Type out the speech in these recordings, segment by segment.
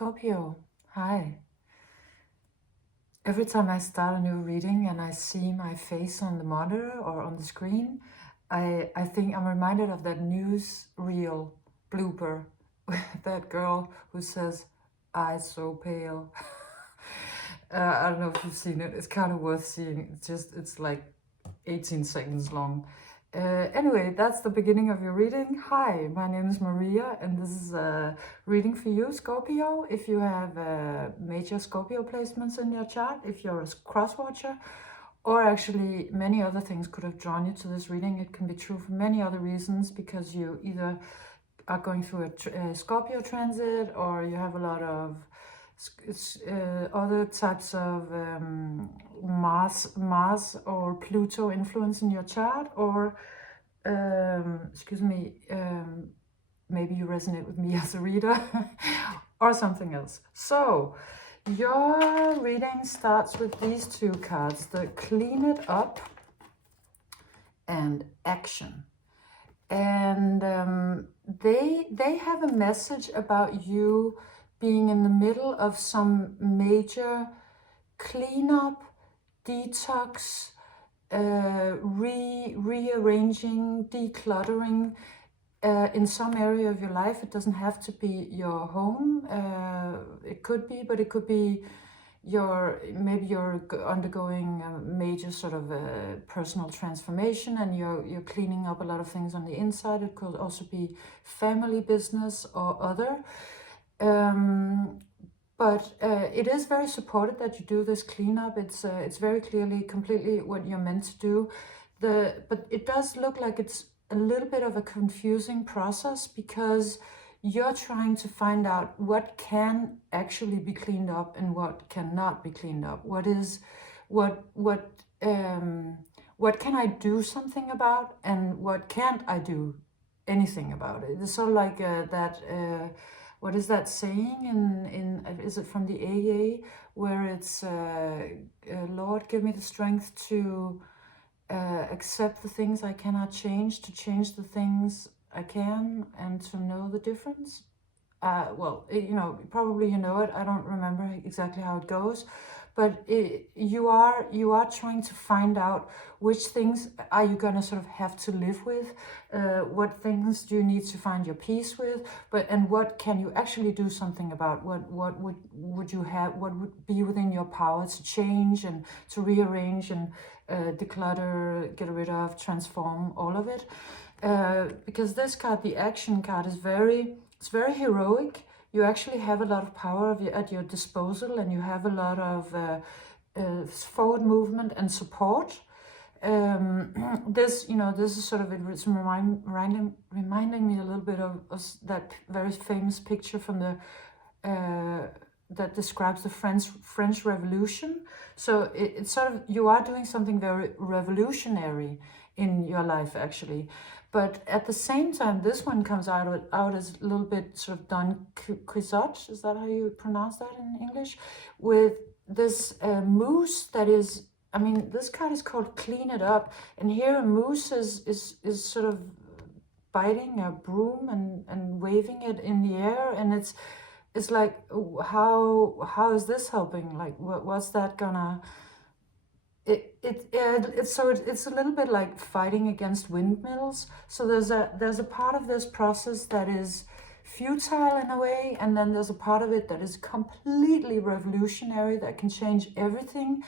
Scorpio, hi. Every time I start a new reading and I see my face on the monitor or on the screen, I think I'm reminded of that newsreel blooper with that girl who says, eyes so pale. I don't know if you've seen it. It's kind of worth seeing. It's like 18 seconds long. Anyway, that's the beginning of your reading. Hi, my name is Maria, and this is a reading for you, Scorpio. If you have major Scorpio placements in your chart, if you're a cross-watcher, or actually many other things could have drawn you to this reading. It can be true for many other reasons, because you either are going through a Scorpio transit, or you have a lot of other types of Mars or Pluto influence in your chart, or maybe you resonate with me as a reader or something else. So your reading starts with these two cards, the Clean It Up and Action. And they have a message about you being in the middle of some major cleanup, detox, rearranging, decluttering in some area of your life. It doesn't have to be your home. It could be, but it could be maybe you're undergoing a major sort of personal transformation, and you're cleaning up a lot of things on the inside. It could also be family business or other. But it is very supported that you do this cleanup. It's very clearly completely what you're meant to do. But it does look like it's a little bit of a confusing process, because you're trying to find out what can actually be cleaned up and what cannot be cleaned up. What can I do something about, and what can't I do anything about it? It's sort of like what is that saying is it from the AA, where it's Lord, give me the strength to accept the things I cannot change, to change the things I can, and to know the difference. Well, probably you know it. I don't remember exactly how it goes, but you are trying to find out which things are you gonna sort of have to live with, what things do you need to find your peace with, and what can you actually do something about? What would be within your power to change and to rearrange and declutter, get rid of, transform, all of it. Because this card, the Action card, it's very heroic. You actually have a lot of power at your disposal, and you have a lot of forward movement and support. This is sort of, it's reminding me a little bit of that very famous picture from the that describes the French Revolution. So it's sort of, you are doing something very revolutionary in your life, actually. But at the same time, this one comes out as a little bit sort of Don Quixote, is that how you pronounce that in English? With this moose that is, this card is called Clean It Up, and here a moose is sort of biting a broom and waving it in the air, and it's like, how is this helping? Like, what's that gonna... It's a little bit like fighting against windmills. So there's a part of this process that is futile in a way, and then there's a part of it that is completely revolutionary, that can change everything.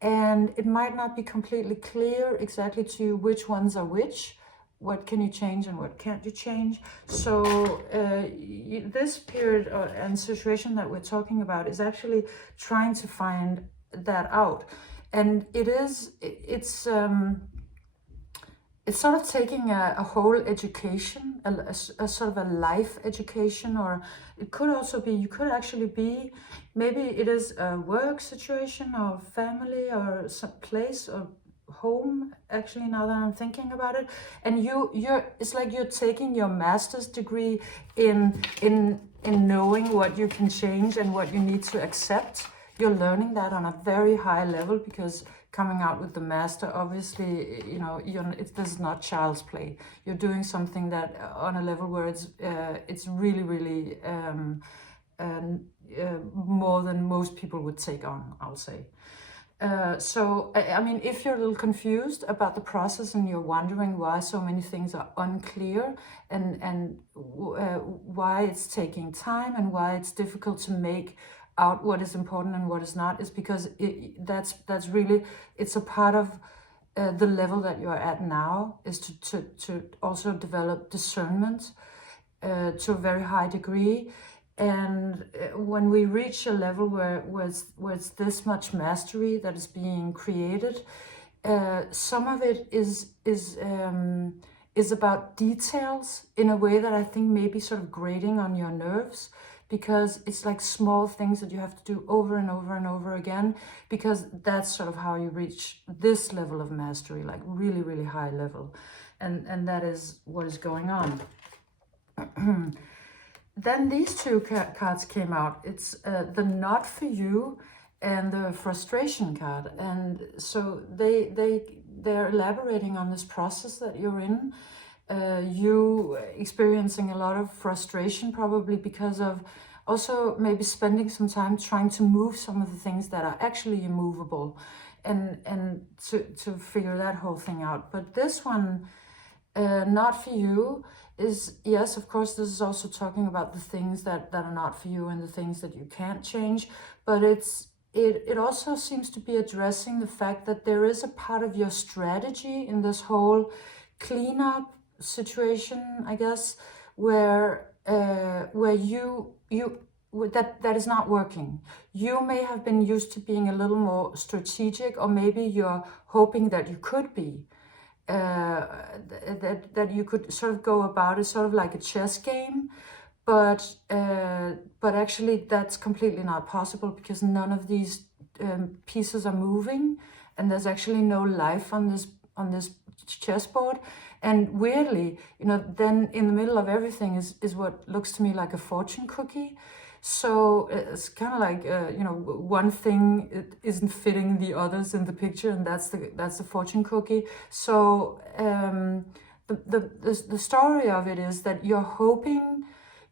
And it might not be completely clear exactly to you which ones are which. What can you change and what can't you change? So this period and situation that we're talking about is actually trying to find that out. And it's sort of taking a whole education, a sort of a life education, or it could also be, you could actually be, maybe it is a work situation or family or some place or home, actually, now that I'm thinking about it. And it's like you're taking your master's degree in knowing what you can change and what you need to accept. You're learning that on a very high level, because coming out with the master, obviously, this is not child's play. You're doing something that on a level where it's really, really more than most people would take on, I'll say. So, I mean, if you're a little confused about the process and you're wondering why so many things are unclear and why it's taking time and why it's difficult to make out what is important and what is not, is because that's really, it's a part of the level that you're at now, is to also develop discernment to a very high degree. And when we reach a level where it's this much mastery that is being created, some of it is about details in a way that I think may be sort of grating on your nerves, because it's like small things that you have to do over and over and over again, because that's sort of how you reach this level of mastery, like really, really high level. And that is what is going on. Then these two cards came out. It's the Not For You and the Frustration card. And so they're elaborating on this process that you're in. You experiencing a lot of frustration, probably because of also maybe spending some time trying to move some of the things that are actually immovable, and to figure that whole thing out. But this one, Not For You, is, yes, of course, this is also talking about the things that are not for you and the things that you can't change, but it also seems to be addressing the fact that there is a part of your strategy in this whole cleanup situation, I guess, where you that is not working. You may have been used to being a little more strategic, or maybe you're hoping that you could be. That you could sort of go about it sort of like a chess game, but actually that's completely not possible, because none of these pieces are moving, and there's actually no life on this chessboard. And weirdly, you know, then in the middle of everything is what looks to me like a fortune cookie. So it's kind of like, you know, one thing isn't fitting the others in the picture, and that's the fortune cookie. So the story of it is that you're hoping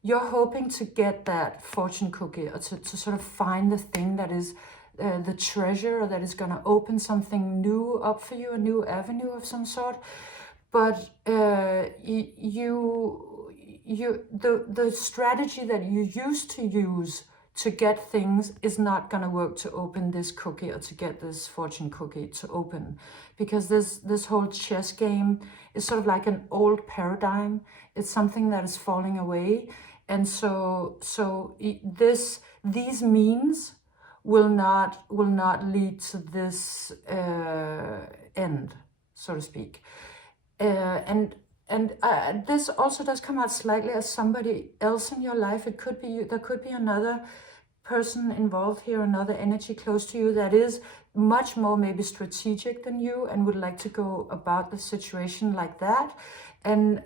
to get that fortune cookie, or to sort of find the thing that is the treasure, that is going to open something new up for you, a new avenue of some sort. But the strategy that you used to use to get things is not going to work to open this cookie, or to get this fortune cookie to open, because this whole chess game is sort of like an old paradigm. It's something that is falling away, and so these means will not lead to this end, so to speak. And this also does come out slightly as somebody else in your life. It could be there could be another person involved here, another energy close to you that is much more maybe strategic than you, and would like to go about the situation like that. And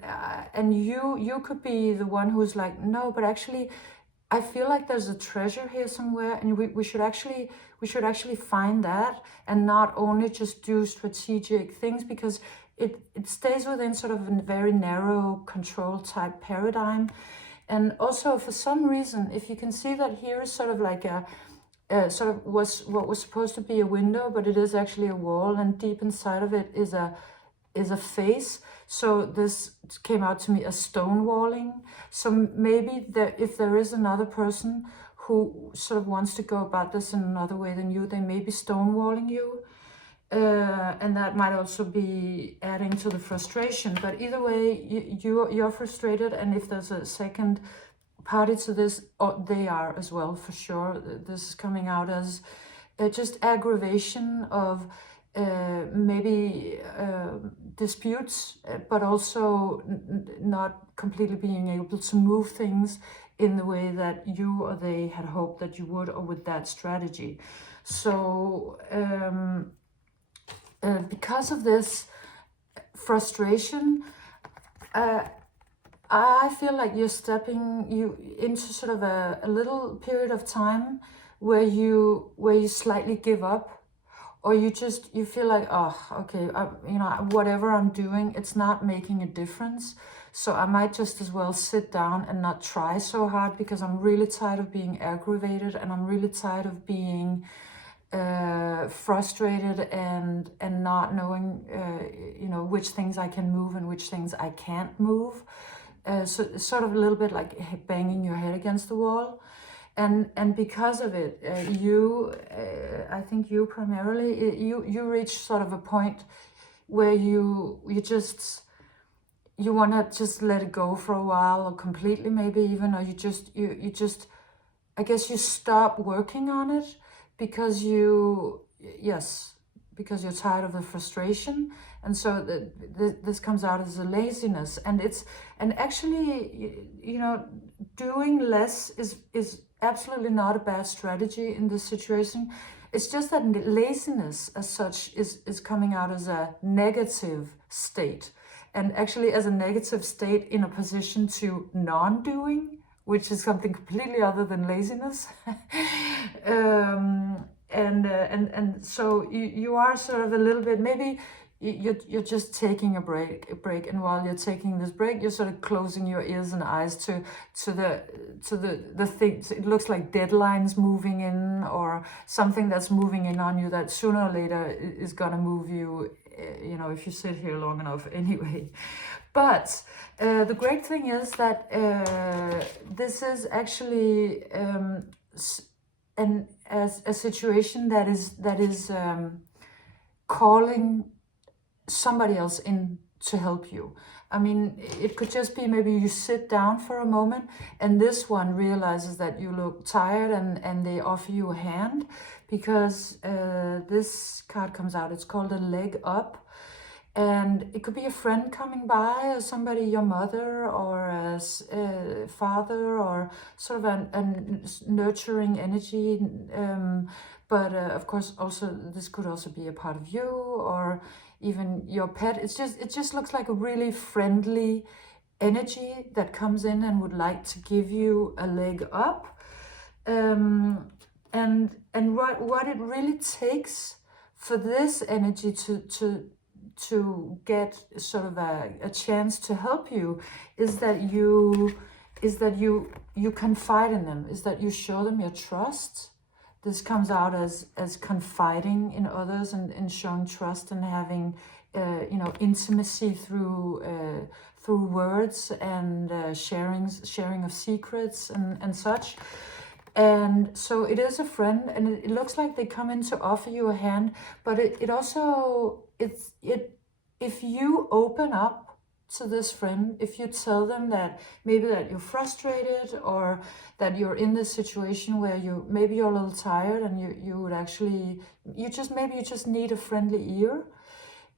you could be the one who's like, no, but actually I feel like there's a treasure here somewhere, and we should actually find that, and not only just do strategic things, because it stays within sort of a very narrow control type paradigm. And also, for some reason, if you can see that here is sort of like a sort of what was supposed to be a window, but it is actually a wall, and deep inside of it is a face. So this came out to me as stonewalling. So maybe if there is another person who sort of wants to go about this in another way than you, they may be stonewalling you. And that might also be adding to the frustration. But either way, you're frustrated, and if there's a second party to this, they are as well, for sure. This is coming out as just aggravation of maybe disputes, but also not completely being able to move things in the way that you or they had hoped that you would, or with that strategy. So because of this frustration, I feel like you're stepping into sort of a little period of time where you slightly give up, or you feel like, oh, okay, you know, whatever I'm doing, it's not making a difference. So I might just as well sit down and not try so hard, because I'm really tired of being aggravated, and I'm really tired of being frustrated and not knowing you know, which things I can move and which things I can't move. So it's sort of a little bit like banging your head against the wall. And because of it, I think you primarily, you reach sort of a point where you want to just let it go for a while, or completely maybe even, or you just I guess you stop working on it because because you're tired of the frustration. And so this comes out as a laziness, and actually, you know, doing less is absolutely not a bad strategy in this situation. It's just that laziness as such is coming out as a negative state, and actually as a negative state in opposition to non-doing, which is something completely other than laziness. And so you are sort of a little bit, maybe you're just taking a break, and while you're taking this break, you're sort of closing your ears and eyes to the things. It looks like deadlines moving in, or something that's moving in on you that sooner or later is gonna move you, you know, if you sit here long enough anyway. But the great thing is that this is actually a situation that is calling somebody else in to help you. I mean, it could just be maybe you sit down for a moment, and this one realizes that you look tired, and they offer you a hand, because this card comes out. It's called a leg up. And it could be a friend coming by, or somebody, your mother, or a father, or sort of a nurturing energy. But of course, also this could also be a part of you, or even your pet. It just looks like a really friendly energy that comes in and would like to give you a leg up. And what it really takes for this energy to get sort of a chance to help you is that you confide in them, is that you show them your trust. This comes out as confiding in others, and showing trust, and having you know, intimacy through words, and sharing of secrets and such. And so it is a friend, and it looks like they come in to offer you a hand, but it also, if you open up to this friend, if you tell them that maybe that you're frustrated, or that you're in this situation where maybe you're a little tired, and you would actually, you just need a friendly ear,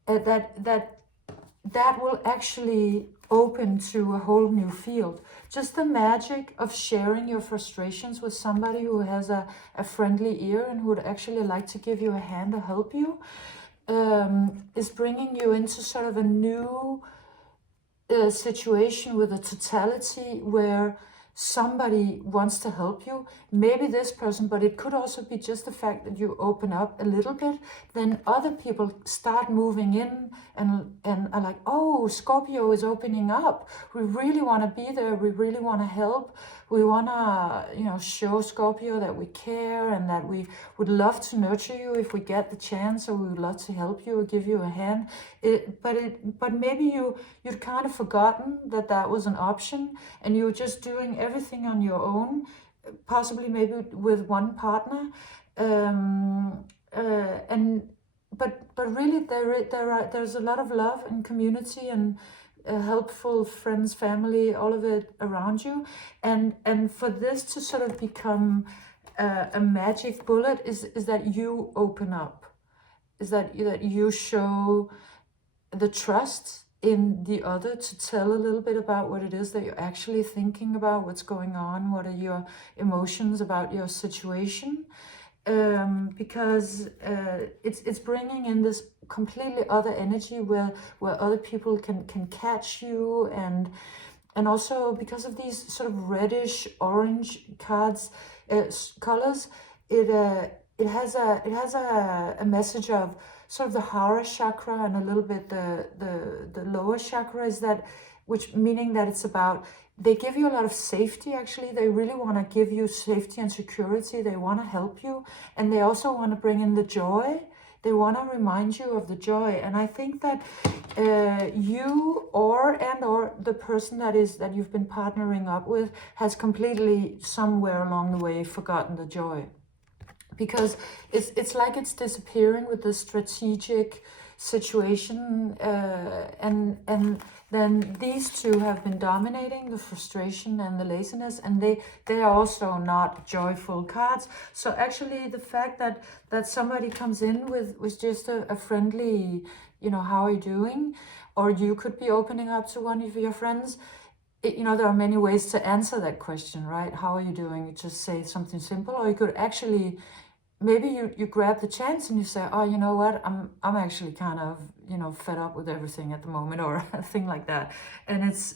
that will actually open to a whole new field. Just the magic of sharing your frustrations with somebody who has a friendly ear, and who would actually like to give you a hand to help you, is bringing you into sort of a new situation with a totality, where somebody wants to help you. Maybe this person, but it could also be just the fact that you open up a little bit. Then other people start moving in, and are like, oh, Scorpio is opening up. We really want to be there. We really want to help. We want to, you know, show Scorpio that we care, and that we would love to nurture you if we get the chance, or we would love to help you or give you a hand. But maybe you'd kind of forgotten that was an option, and you were just doing everything on your own, possibly maybe with one partner, but really there's a lot of love and community, and helpful friends, family, all of it around you, and for this to sort of become a magic bullet is that you open up, is that you show the trust in the other to tell a little bit about what it is that you're actually thinking about, what's going on, what are your emotions about your situation, because it's bringing in this completely other energy where other people can catch you, and also because of these sort of reddish orange colors, it has a message of sort of the Hara chakra, and a little bit the lower chakra, is that which meaning that it's about, they give you a lot of safety. Actually, they really want to give you safety and security. They want to help you, and they also want to bring in the joy. They want to remind you of the joy. And I think that you or the person that you've been partnering up with has completely somewhere along the way forgotten the joy, because it's like it's disappearing with this strategic situation, and then these two have been dominating the frustration and the laziness, and they are also not joyful cards. So actually the fact that somebody comes in with just a friendly, you know, how are you doing, or you could be opening up to one of your friends. You know, there are many ways to answer that question, right? How are you doing? You just say something simple, or you could actually, maybe you grab the chance and you say, oh, you know what, I'm actually kind of, you know, fed up with everything at the moment, or a thing like that. And it's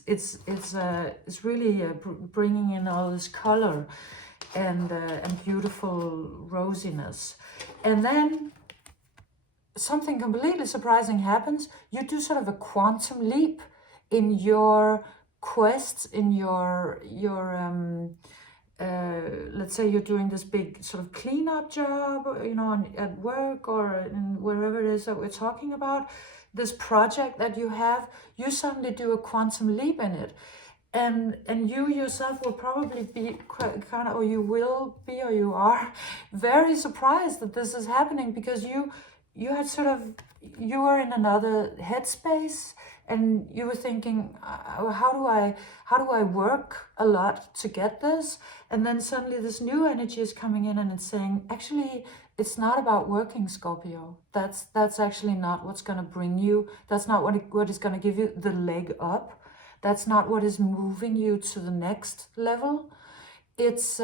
really bringing in all this color and beautiful rosiness. And then something completely surprising happens. You do sort of a quantum leap in your quests, in your let's say you're doing this big sort of cleanup job, you know, at work or in wherever it is that we're talking about, this project that you have, you suddenly do a quantum leap in it. And you yourself will probably be kind of, or you will be, or you are very surprised that this is happening, because you had sort of, you were in another headspace, and you were thinking, how do I work a lot to get this? And then suddenly this new energy is coming in, and it's saying, actually, it's not about working, Scorpio. That's actually not what's going to bring you. That's not what is going to give you the leg up. That's not what is moving you to the next level. It's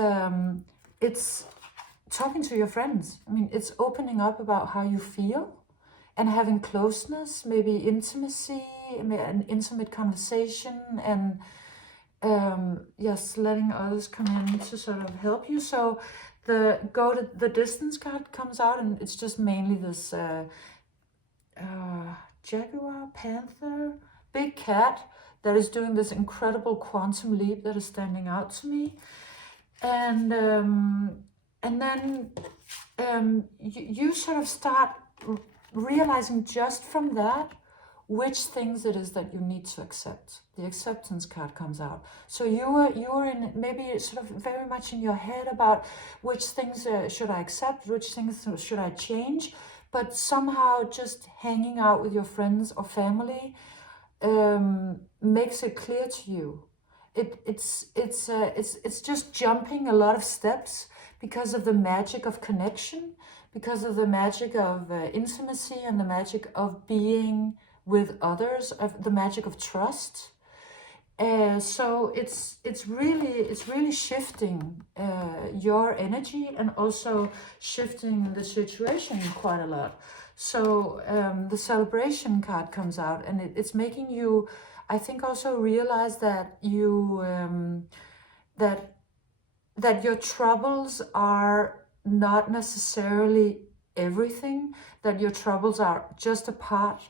talking to your friends. I mean, it's opening up about how you feel and having closeness, maybe intimacy, an intimate conversation, and yes, letting others come in to sort of help you. So the distance card comes out, and it's just mainly this jaguar, panther, big cat that is doing this incredible quantum leap that is standing out to me. And then you sort of start realizing just from that which things it is that you need to accept. The acceptance card comes out. So you were in, maybe sort of very much in your head about which things should I accept, which things should I change, but somehow just hanging out with your friends or family makes it clear to you. It's just jumping a lot of steps because of the magic of connection, because of the magic of intimacy, and the magic of being with others, of the magic of trust. So it's really shifting your energy, and also shifting the situation quite a lot. So the celebration card comes out, and it's making you, I think, also realize that you that your troubles are not necessarily everything, that your troubles are just a part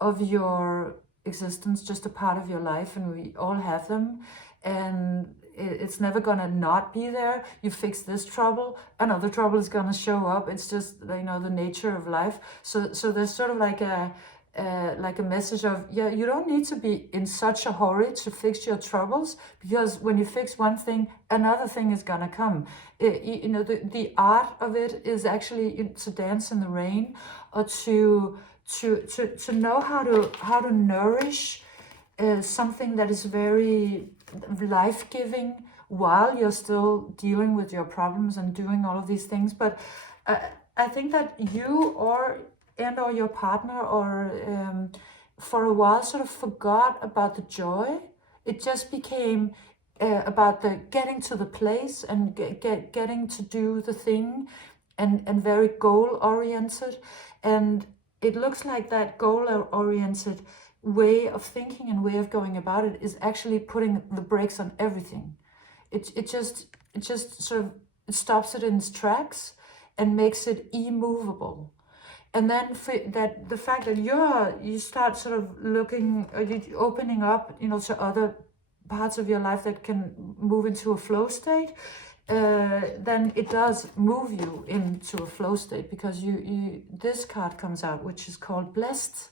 of your existence, just a part of your life, and we all have them, and it's never gonna not be there. You fix this trouble, another trouble is gonna show up. It's just, you know, the nature of life. So there's sort of like a message of, yeah, you don't need to be in such a hurry to fix your troubles, because when you fix one thing, another thing is gonna come. You know, the art of it is actually to dance in the rain, or to know how to nourish something that is very life-giving while you're still dealing with your problems and doing all of these things. But I think that you or your partner, or for a while, sort of forgot about the joy. It just became about the getting to the place and getting to do the thing, and very goal-oriented. And it looks like that goal-oriented way of thinking and way of going about it is actually putting the brakes on everything. It just sort of stops it in its tracks and makes it immovable. And then that the fact that you start sort of looking, opening up, you know, to other parts of your life that can move into a flow state, then it does move you into a flow state, because this card comes out, which is called blessed.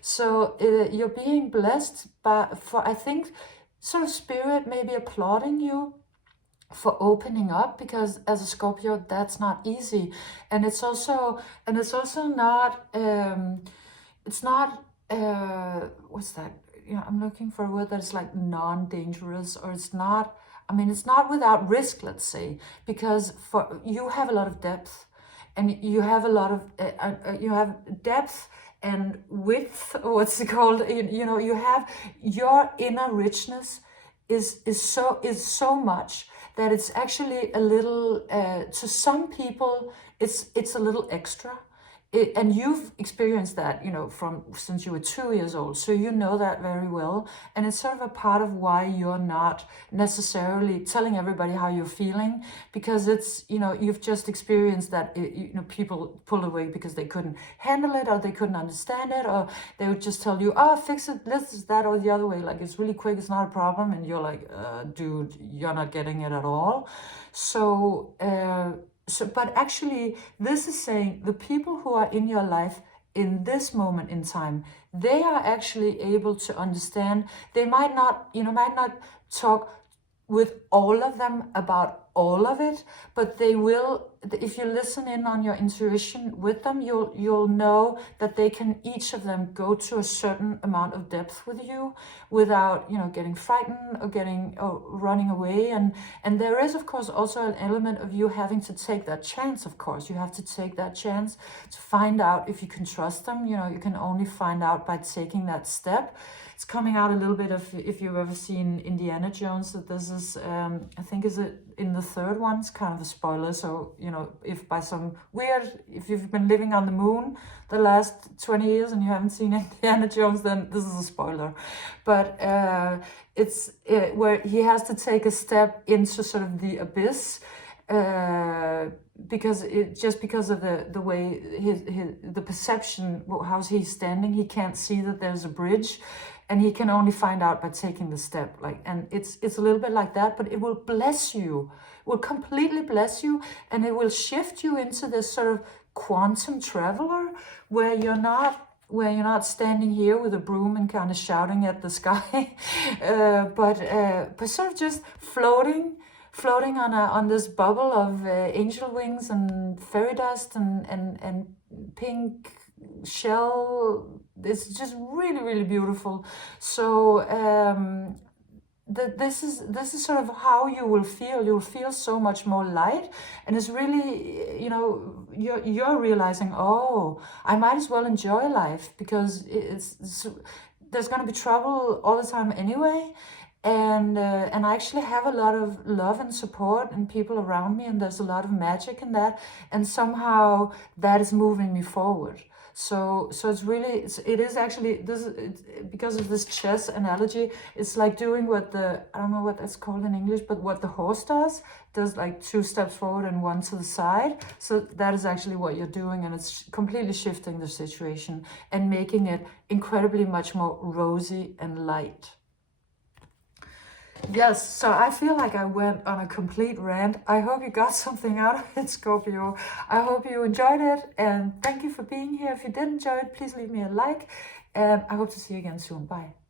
So you're being blessed for, I think, sort of spirit maybe applauding you for opening up, because as a Scorpio, that's not easy. And it's also not, it's not, what's that? You know, I'm looking for a word that's like non-dangerous, or it's not, I mean, it's not without risk, let's say, because you have a lot of depth, and you have a lot of, you have depth and width, what's it called? You know, you have your inner richness is so much that it's actually a little, to some people, it's a little extra. And you've experienced that, you know, since you were 2 years old, so you know that very well. And it's sort of a part of why you're not necessarily telling everybody how you're feeling, because it's, you know, you've just experienced that, you know, people pulled away because they couldn't handle it, or they couldn't understand it, or they would just tell you, oh, fix it, this, that, or the other way, like it's really quick, it's not a problem, and you're like, dude, you're not getting it at all. So but actually, this is saying the people who are in your life in this moment in time, they are actually able to understand. They might not, you know, might not talk with all of them about all of it, but they will, if you listen in on your intuition with them, you'll know that they can, each of them, go to a certain amount of depth with you without, you know, getting frightened or running away. And there is, of course, also an element of you having to take that chance. Of course, you have to take that chance to find out if you can trust them. You know, you can only find out by taking that step. It's coming out a little bit of, if you've ever seen Indiana Jones, that this is, I think, is it in the third one? It's kind of a spoiler. So, you know, if by some if you've been living on the moon the last 20 years and you haven't seen Indiana Jones, then this is a spoiler. But it's where he has to take a step into sort of the abyss, because because of the way the perception, how he's standing, he can't see that there's a bridge, and he can only find out by taking the step. Like, and it's a little bit like that, but it will bless you, will completely bless you, and it will shift you into this sort of quantum traveler, where you're not standing here with a broom and kind of shouting at the sky, but sort of just floating on this bubble of angel wings and fairy dust and pink shell. It's just really, really beautiful. So this is sort of how you will feel. You'll feel so much more light, and it's really, you know, you're realizing, oh, I might as well enjoy life, because there's going to be trouble all the time anyway. And I actually have a lot of love and support and people around me, and there's a lot of magic in that, and somehow that is moving me forward. So it's really, it is actually, because of this chess analogy, it's like doing what I don't know what that's called in English, but what the horse does like 2 steps forward and 1 to the side. So that is actually what you're doing, and it's completely shifting the situation and making it incredibly much more rosy and light. Yes, so I feel like I went on a complete rant. I hope you got something out of it, Scorpio. I hope you enjoyed it, and thank you for being here. If you did enjoy it, please leave me a like, and I hope to see you again soon. Bye.